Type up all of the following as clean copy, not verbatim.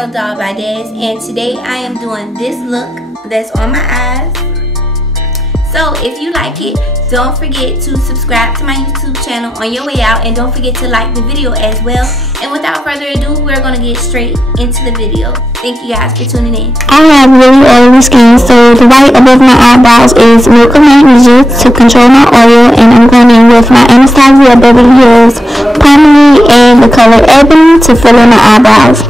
girl Doll by Des, and today I am doing this look that's on my eyes. So if you like it, don't forget to subscribe to my YouTube channel on your way out, and don't forget to like the video as well. And without further ado, we're gonna get straight into the video. Thank you guys for tuning in. I have really oily skin, so the white above my eyebrows is Milk of Magnesia to control my oil, and I'm going in with my Anastasia Beverly Hills Pomade and the color Ebony to fill in my eyebrows.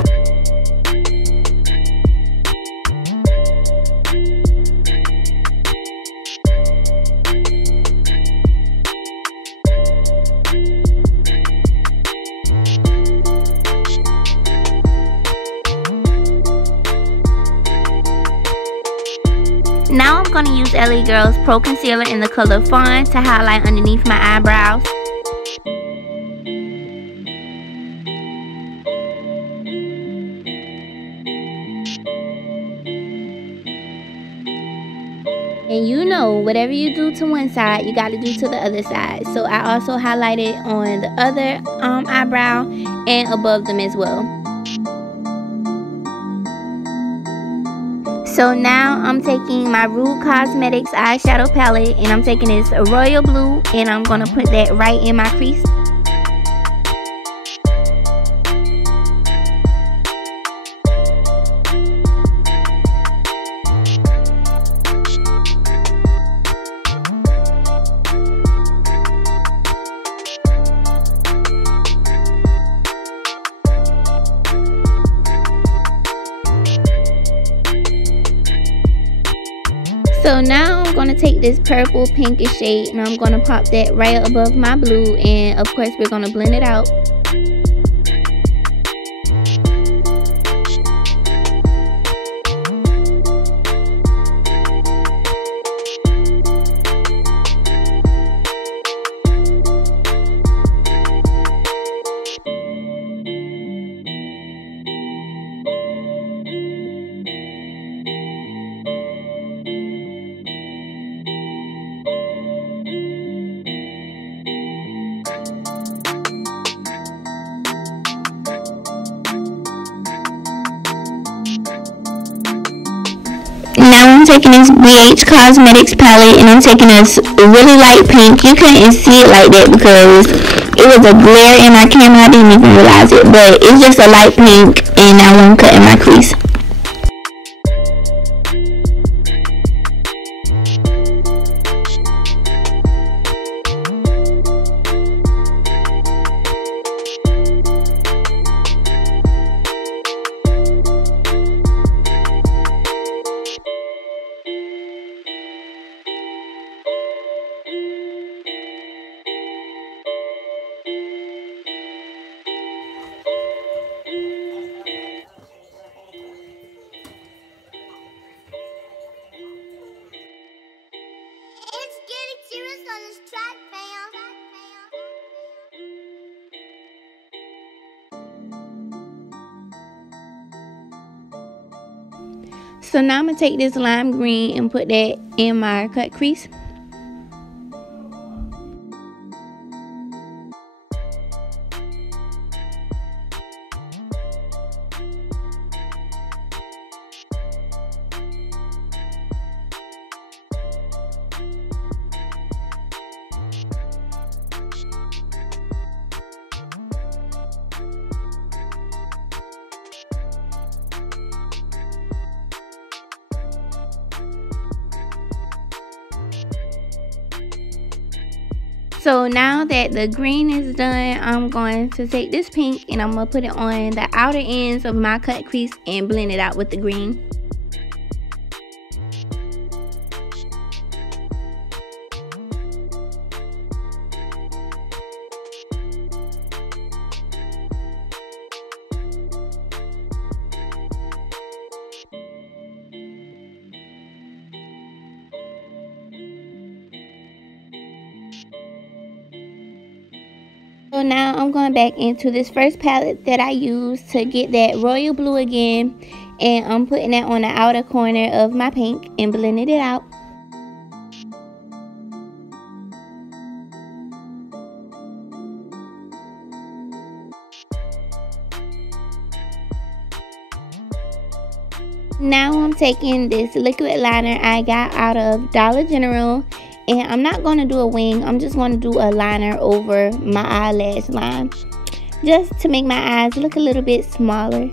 Now I'm going to use LA Girl's Pro Concealer in the color Fawn to highlight underneath my eyebrows. And you know, whatever you do to one side, you got to do to the other side. So I also highlighted on the other eyebrow and above them as well. So now I'm taking my Rude Cosmetics eyeshadow palette, and I'm taking this royal blue, and I'm going to put that right in my crease. So now I'm going to take this purple pinkish shade, and I'm going to pop that right above my blue, and of course we're going to blend it out. Now I'm taking this BH Cosmetics palette, and I'm taking this really light pink. You couldn't see it like that because it was a glare in my camera. I didn't even realize it, but it's just a light pink, and now I'm cutting my crease. So now I'm going to take this lime green and put that in my cut crease. So now that the green is done, I'm going to take this pink, and I'm going to put it on the outer ends of my cut crease and blend it out with the green. So now I'm going back into this first palette that I used to get that royal blue again, and I'm putting that on the outer corner of my pink and blending it out. Now I'm taking this liquid liner I got out of Dollar General, and I'm not going to do a wing. I'm just going to do a liner over my eyelash line, just to make my eyes look a little bit smaller.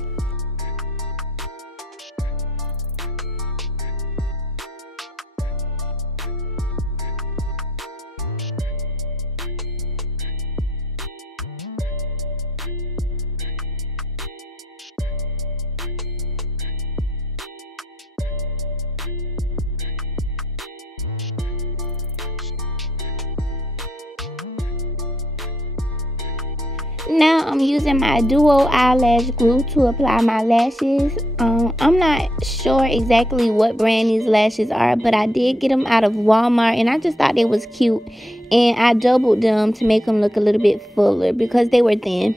Now I'm using my Duo eyelash glue to apply my lashes. I'm not sure exactly what brand these lashes are, but I did get them out of Walmart, and I just thought they was cute, and I doubled them to make them look a little bit fuller because they were thin.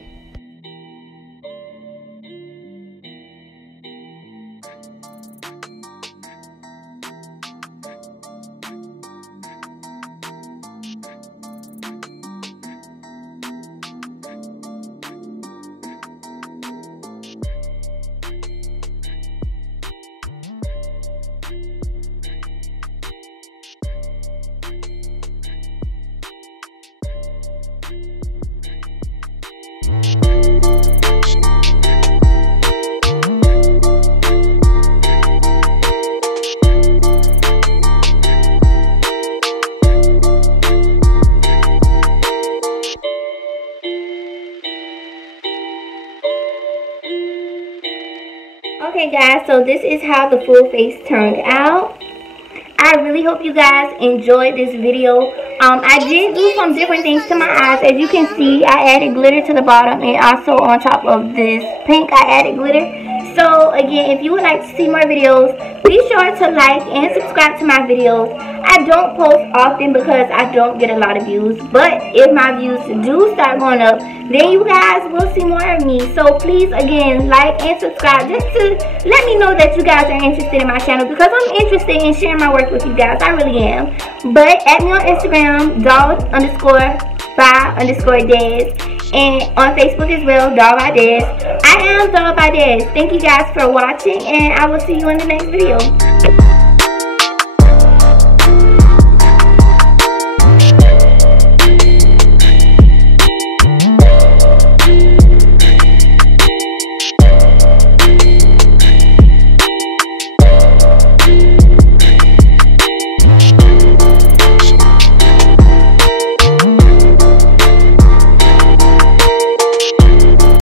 Okay guys, so this is how the full face turned out. I really hope you guys enjoyed this video. I did do some different things to my eyes. As you can see, I added glitter to the bottom, and also on top of this pink I added glitter. So again, if you would like to see more videos, be sure to like and subscribe to my videos. I don't post often because I don't get a lot of views, but if my views do start going up, then you guys will see more of me. So please, again, like and subscribe just to let me know that you guys are interested in my channel, because I'm interested in sharing my work with you guys. I really am. But add me on Instagram, doll_by_Des, and on Facebook as well, Doll by Des. I am Doll by Des. Thank you guys for watching, and I will see you in the next video.